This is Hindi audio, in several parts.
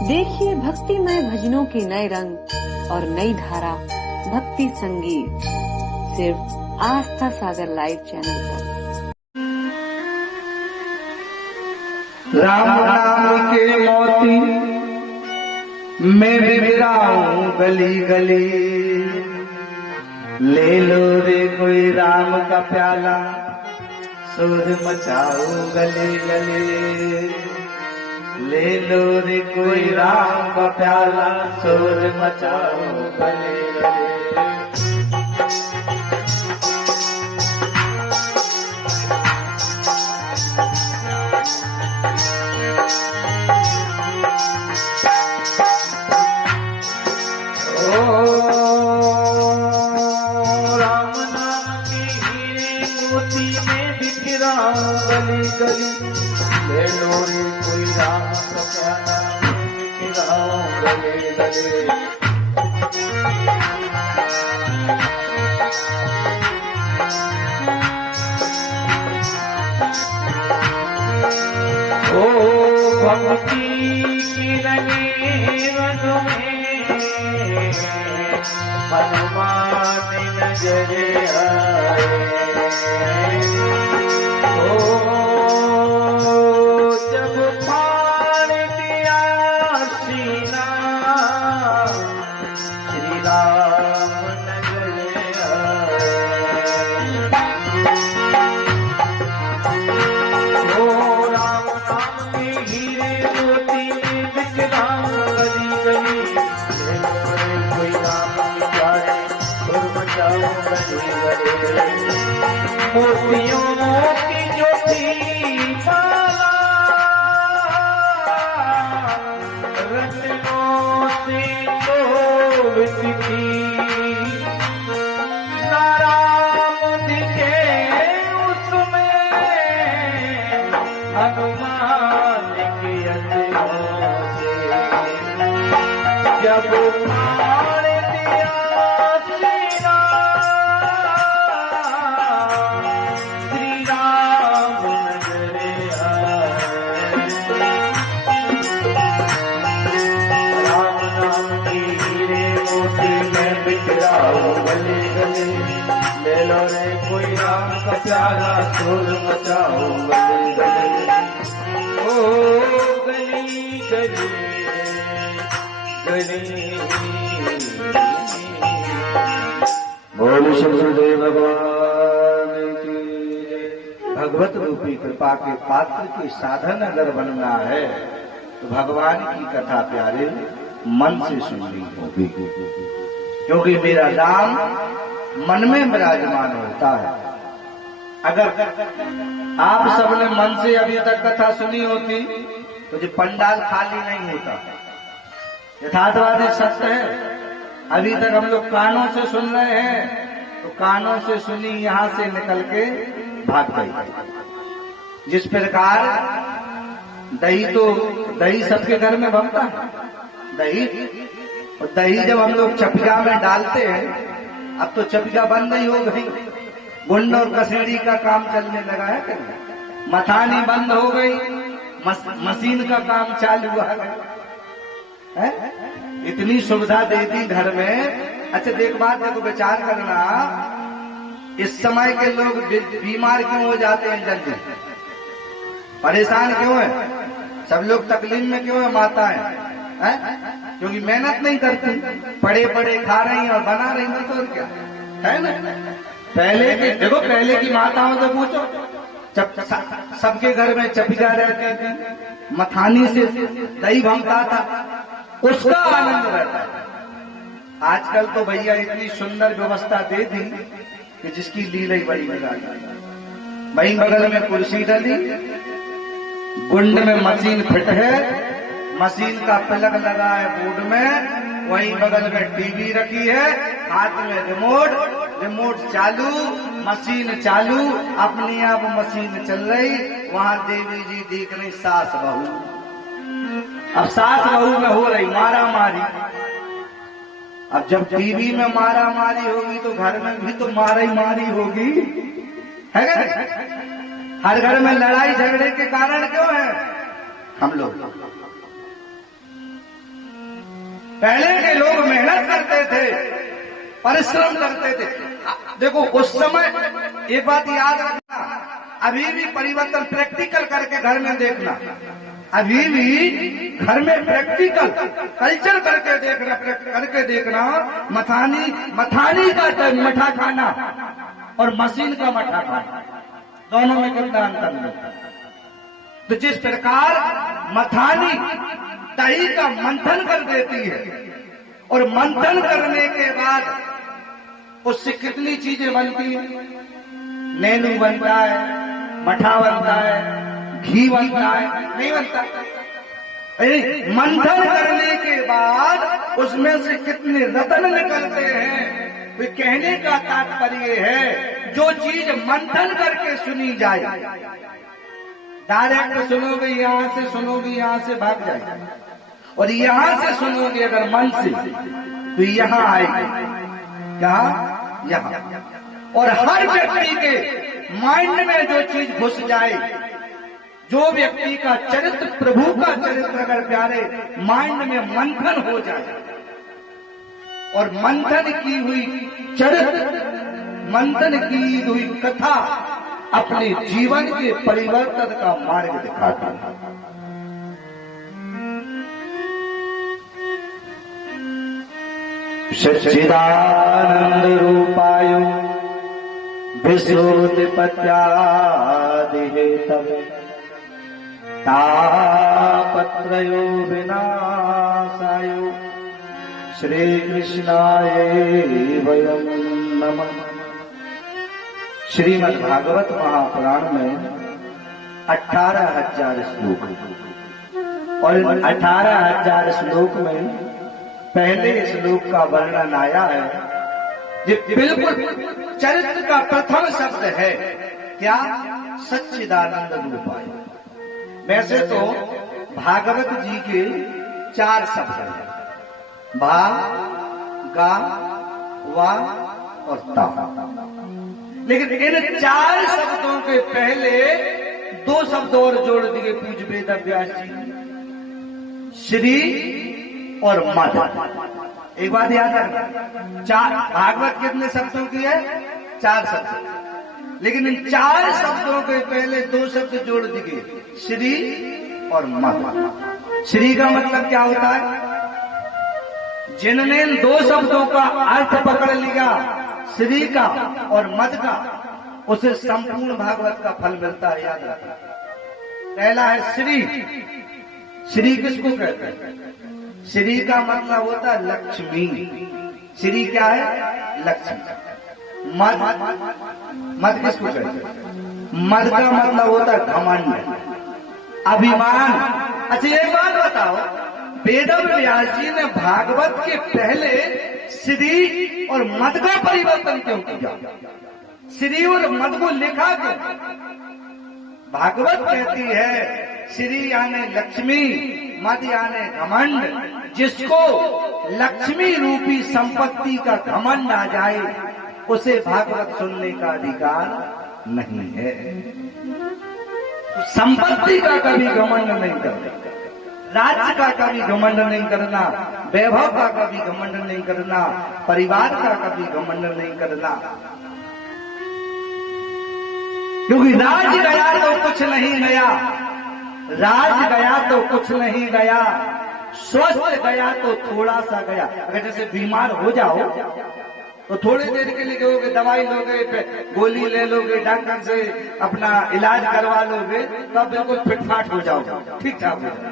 देखिए भक्तिमय भजनों के नए रंग और नई धारा भक्ति संगीत सिर्फ आस्था सागर लाइव चैनल पर। राम नाम के मोती मैं बिखराऊं गली गली, ले लो रे कोई राम का प्याला शोर मचाऊं गली गली, ले लो रे कोई राम का प्याला शोर मचाऊं गली गली। गली गली ले लो रे कोई राम का प्याला बिखराऊं गली गली। ओ भक्ति की रंगे रंग में हनुमान नजर आए, जब फाड़ दिया सीना श्री राम नजर आए। ओ राम नाम के हीरे मोती बिखराऊं गली गली, कोई राम की प्यारे सुर मचाऊं गली गली। मोतियों की जो थी माला रत्नों से शोभित थी, नाराम दिखे उसमें हनुमान की अतियों से, जब फाड़ दिया गली गली, ले लो रे कोई राम का प्याला शोर मचाओ गली गली। ओ गली गली गली। बोल शुभदेव भगवान की। भगवत रूपी कृपा के पात्र के साधन अगर बनना है तो भगवान की कथा प्यारे मन से सुननी होगी, क्योंकि मेरा नाम मन में विराजमान होता है। अगर आप सबने मन से अभी तक कथा सुनी होती तो जो पंडाल खाली नहीं होता। यथार्थवादी सत्य है, अभी तक हम लोग कानों से सुन रहे हैं तो कानों से सुनी यहां से निकल के भाग गई। जिस प्रकार दही सबके घर में बनता है, दही जब हम लोग चपिया में डालते हैं, अब तो चपिया बंद नहीं हो गई, गुंड और कसेड़ी का काम चलने लगा है, मथानी बंद हो गई, मशीन का काम चालू हुआ है। इतनी सुविधा दे दी घर में। अच्छा देखो विचार करना, इस समय के लोग बीमार क्यों हो जाते हैं जल्दी, परेशान क्यों है, सब लोग तकलीफ में क्यों है, माताएं क्योंकि मेहनत नहीं करती, पड़े पड़े खा रही और बना रही, बस और क्या है ना। पहले की माताओं से पूछो, सबके घर में चपिया रहती थी, मथानी से दही बनता था, उसका आनंद रहता है। आजकल तो भैया इतनी सुंदर व्यवस्था दे दी कि जिसकी लीला ही बड़ी लगा दी। वहीं बगल में कुर्सी डली, गुंड में मशीन फिट है, मशीन का प्लग लगा है बोर्ड में, वहीं बगल में टीवी रखी है, हाथ में रिमोट चालू, मशीन चालू, अपने आप मशीन चल रही, वहां देवी जी देख रही सास बहू। अब सास बहू में हो रही मारा मारी। अब जब टीवी में मारा मारी होगी तो घर में भी तो मारा ही मारी होगी, है क्या? हर घर में लड़ाई झगड़े के कारण क्यों है? हम लोग पहले के लोग मेहनत करते थे, परिश्रम करते थे। देखो उस समय एक बात याद रखना, अभी भी परिवर्तन प्रैक्टिकल करके घर में देखना, अभी भी घर में प्रैक्टिकल कल्चर करके देखना, मथानी का मठा खाना और मशीन का मठा खाना, दोनों में कितना अंतर है। तो जिस प्रकार मथानी दही का मंथन कर देती है और मंथन करने के बाद उससे कितनी चीजें बनती हैं, नेनू बनता है, मठा बनता है, घी बनता है, नहीं बनता। मंथन करने के बाद उसमें से कितने रत्न निकलते हैं। तो कहने का तात्पर्य है जो चीज मंथन करके सुनी जाए, डायरेक्ट सुनोगे यहां से, सुनोगे यहां से भाग जाएगा, और यहां से सुनोगे अगर मन से तो यहां आएगी, कहां, यहां। और हर व्यक्ति के माइंड में जो चीज घुस जाए, जो व्यक्ति का चरित्र, प्रभु का चरित्र अगर प्यारे माइंड में मंथन हो जाए और मंथन की हुई चरित्र, मंथन की हुई कथा अपने जीवन के परिवर्तन का मार्ग दिखाता है। सच्चिदानंद रूपाय विश्वोत्पत्त्यादिहेतवे तापत्रयो विनाशाय श्री कृष्णाय वयं नमः। श्रीमद् भागवत महापुराण में 18,000 श्लोक और 18,000 श्लोक में पहले श्लोक का वर्णन आया है, ये बिल्कुल चरित्र का प्रथम शब्द है, क्या, सच्चिदानंद रूपाय। वैसे तो भागवत जी के 4 शब्द हैं, भा, गा, वा और ता, लेकिन इन 4 शब्दों के पहले 2 शब्द और जोड़ दिए पूज्य वेद व्यास जी, श्री और मद। एक बात याद रखना, 4 भागवत कितने शब्दों की है, 4 शब्द, लेकिन इन 4 शब्दों के पहले 2 शब्द जोड़ दिए, श्री और मद। श्री का मतलब क्या होता है, जिनने इन 2 शब्दों का अर्थ पकड़ लिया, श्री का और मद का, उसे संपूर्ण भागवत का फल मिलता है। याद रखना, पहला है श्री। श्री किसको कहते हैं, श्री का मतलब होता है लक्ष्मी। श्री क्या है, लक्ष्मी। मद किसको कहते हैं, मद का मतलब होता है घमंड, अभिमान। अच्छा एक बात बताओ, वेद व्यास जी ने भागवत के पहले श्री और मद का परिवर्तन क्यों किया, श्री और मद को लिखा क्यों? भागवत कहती है श्री यानी लक्ष्मी, मद यानी घमंड। जिसको लक्ष्मी रूपी संपत्ति का घमंड आ जाए उसे भागवत सुनने का अधिकार नहीं है। संपत्ति का कभी घमंड नहीं करना, राज्य का कभी घमंड नहीं करना, वैभव का कभी घमंड नहीं करना, परिवार का कभी घमंड नहीं करना, क्योंकि राज गया तो कुछ नहीं गया, राज गया तो कुछ नहीं गया, स्वस्थ गया तो थोड़ा सा गया। अगर जैसे बीमार हो जाओ तो थोड़ी देर के लिए लोगे, दवाई लोगे, गोली ले लोगे, डॉक्टर से अपना इलाज करवा लोगे, तब बिल्कुल फिटफाट हो जाओगे, ठीक ठाक हो जाओगे।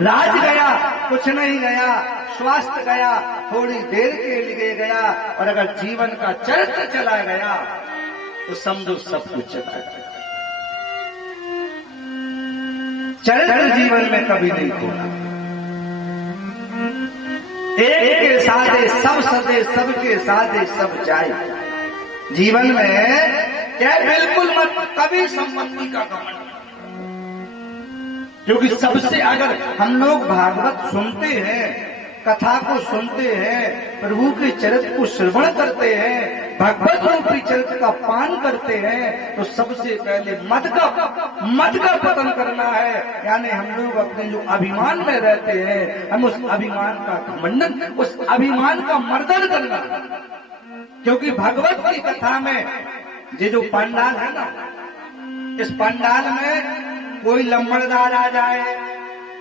राज गया कुछ नहीं गया, स्वास्थ्य गया थोड़ी देर के लिए गया, और अगर जीवन का चरित्र चला गया तो समझो सब कुछ चला गया। चरित्र जीवन में कभी नहीं खोना। एक के साथे सब सदे, सबके साथे सब जाए। जीवन में क्या, बिल्कुल मत कभी संपत्ति का घमंड, क्योंकि सबसे, अगर हम लोग भागवत सुनते हैं कथा को सुनते हैं, प्रभु के चरित्र को श्रवण करते हैं, भगवत रूपी चरित्र का पान करते हैं, तो सबसे पहले मद का पतन करना है। यानी हम लोग अपने जो अभिमान में रहते हैं, हम उस अभिमान का खंडन, उस अभिमान का मर्दन करना। क्योंकि भगवत की कथा में ये जो पंडाल है ना, इस पंडाल में कोई लंबड़दार आ जाए,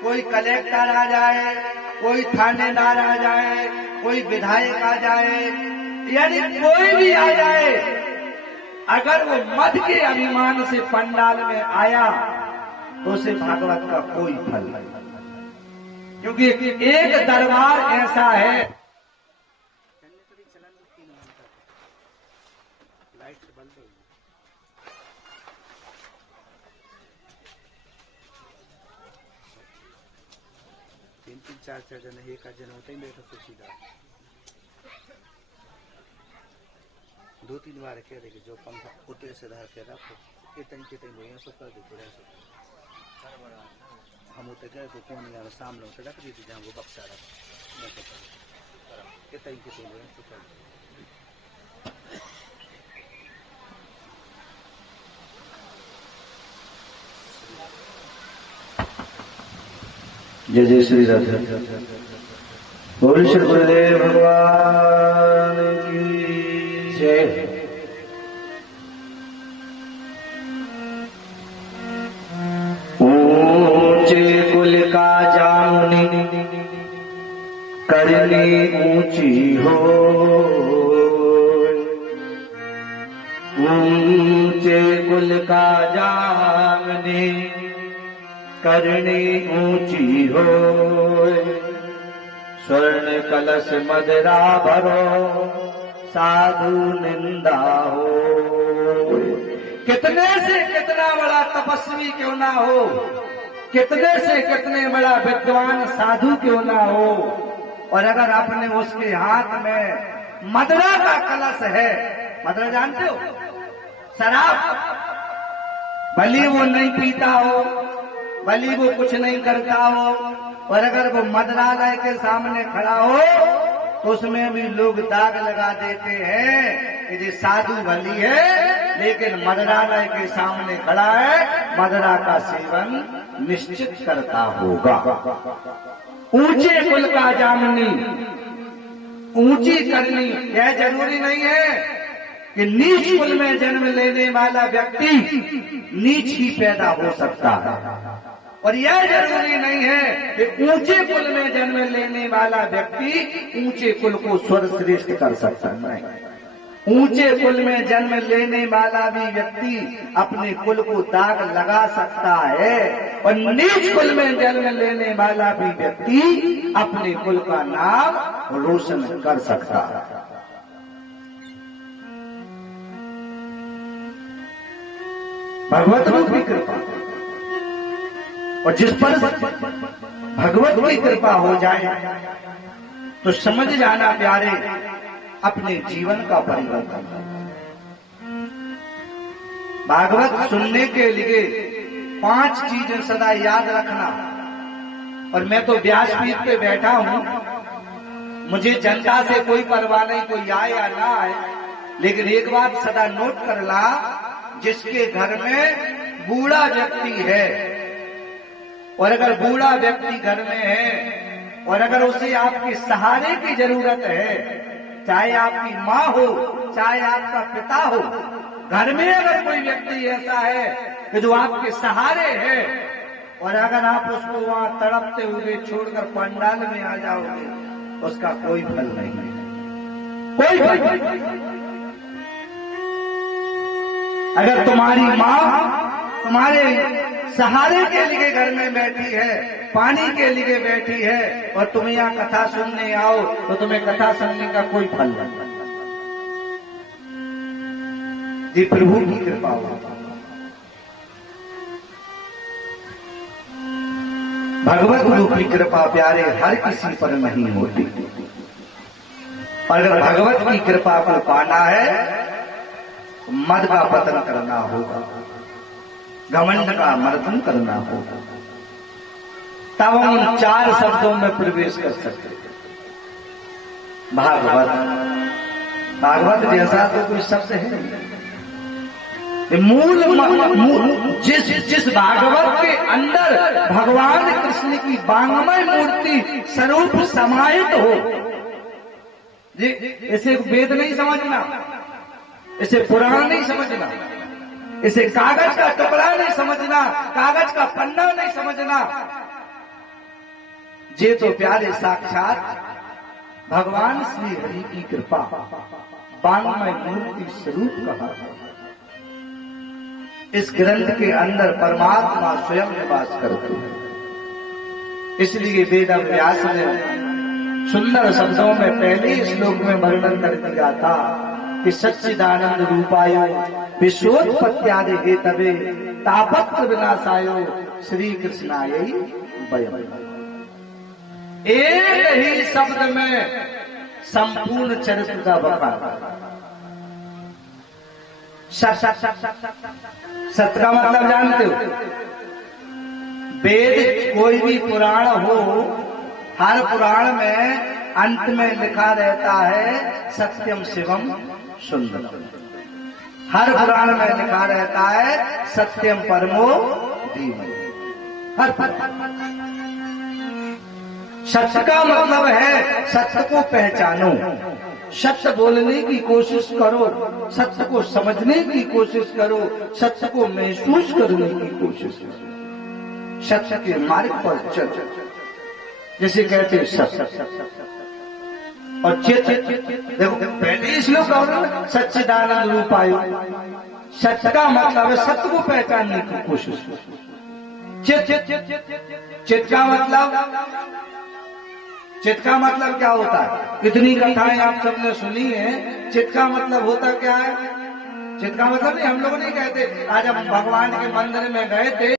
कोई कलेक्टर आ जाए, कोई थानेदार आ जाए, कोई विधायक आ जाए, यानी कोई भी आ जाए, अगर वो मद के अभिमान से पंडाल में आया तो उसे भागवत का कोई फल नहीं। क्योंकि एक दरबार ऐसा है, तीन चार जन एक जन होते ही बैठो तो सीधा 2-3 बार कह देगी जो पंखा उठे से रह के रखो इतनी भैया सो कर देते रह हम उठे गए तो कौन यार सामने उठे रख दी थी जहाँ वो बक्सा रख इतनी भैया सो कर जय जय श्री राधे। बोल श्री गुरुदेव भगवान की जय। ऊंचे कुल का जामुनी करनी ऊंची हो, ऊंचे कुल का जामुनी करनी ऊंची हो, स्वर्ण कलश मदरा भरो साधु निंदा हो। कितने से कितना बड़ा तपस्वी क्यों ना हो, कितने से कितने बड़ा विद्वान साधु क्यों ना हो, और अगर आपने उसके हाथ में मदरा का कलश है, मदरा जानते हो, शराब, भले वो नहीं पीता हो, भले वो कुछ नहीं करता हो, और अगर वो मदरालय के सामने खड़ा हो तो उसमें भी लोग दाग लगा देते हैं कि ये साधु भली है, लेकिन मदरालय के सामने खड़ा है, मदरा का सेवन निश्चित करता होगा। ऊंचे कुल का जामनी, ऊंची करनी, यह जरूरी नहीं है कि नीच कुल में जन्म लेने वाला व्यक्ति नीच ही पैदा हो सकता है, और यह जरूरी नहीं है कि ऊंचे कुल में जन्म लेने वाला व्यक्ति ऊंचे कुल को सर्वश्रेष्ठ कर सकता है। ऊंचे कुल में जन्म लेने वाला भी व्यक्ति अपने कुल को दाग लगा सकता है, और नीच कुल में जन्म लेने वाला भी व्यक्ति अपने कुल का नाम रोशन कर सकता है। भगवत रूपी कृपा, और जिस पर भगवत की कृपा हो जाए तो समझ जाना प्यारे, अपने जीवन का परिवर्तन। भागवत सुनने के लिए 5 चीजें सदा याद रखना। और मैं तो व्यासपीठ पे बैठा हूं, मुझे जनता से कोई परवाह नहीं, कोई आए या ना आए, लेकिन एक बात सदा नोट कर ला, जिसके घर में बूढ़ा व्यक्ति है, और अगर बूढ़ा व्यक्ति घर में है और अगर उसे आपके सहारे की जरूरत है, चाहे आपकी माँ हो, चाहे आपका पिता हो, घर में अगर कोई व्यक्ति ऐसा है कि जो आपके सहारे है, और अगर आप उसको वहां तड़पते हुए छोड़कर पंडाल में आ जाओगे, उसका कोई फल नहीं है, कोई फल नहीं। अगर तुम्हारी माँ तुम्हारे सहारे के लिए घर में बैठी है, पानी के लिए बैठी है, और तुम यहाँ कथा सुनने आओ तो तुम्हें कथा सुनने का कोई फल नहीं। जी प्रभु की कृपा हो। भगवत रूपी कृपा प्यारे हर किसी पर नहीं होती। अगर भगवत की कृपा को पाना है, मद का पतन करना होगा, घमंड का मर्दन करना होगा, तब हम 4 शब्दों में प्रवेश कर सकते। भागवत, भागवत जैसा तो कोई शब्द है नहीं। मूल जिस भागवत के अंदर भगवान कृष्ण की वांगमय मूर्ति स्वरूप समाहित हो, इसे वेद नहीं समझना, इसे पुराण नहीं समझना, इसे कागज का टुकड़ा नहीं समझना, कागज का पन्ना नहीं समझना। ये तो प्यारे साक्षात भगवान श्री हरि की कृपा वांगमय मूर्ति स्वरूप कहा। इस ग्रंथ के अंदर परमात्मा स्वयं निवास करते हैं। इसलिए वेद व्यास ने सुंदर शब्दों में पहले श्लोक में वर्णन कर दिया था कि सच्चिदानंद रूपायो विश्वोत्पत्त्यादि हेतवे तापत्र विनाशायो श्री कृष्णाय वयम्। एक ही शब्द में संपूर्ण चरित्र का बखान। सत्य का मतलब जानते हो? वेद कोई भी पुराण हो, हर पुराण में अंत में लिखा रहता है सत्यम शिवम सुंदरम। हर पुराण में लिखा रहता है सत्यम परमो धीमहि। हर सत्य का मतलब है सत्य को पहचानो, सत्य बोलने की कोशिश करो, सत्य को समझने की कोशिश करो, सत्य को महसूस करने की कोशिश करो, सत्य के मार्ग पर चलो, जैसे कहते हैं सत्य। और चित देखो पहले श्लोक और सच्चिदानंद रूपायो, सत्य का मतलब है सत्य को पहचानने की कोशिश करो। चित का मतलब, चित का मतलब क्या होता है? इतनी कथाएं आप सबने सुनी है, चित का मतलब होता क्या है? चित का मतलब नहीं, हम लोग नहीं कहते। आज हम भगवान के मंदिर में गए थे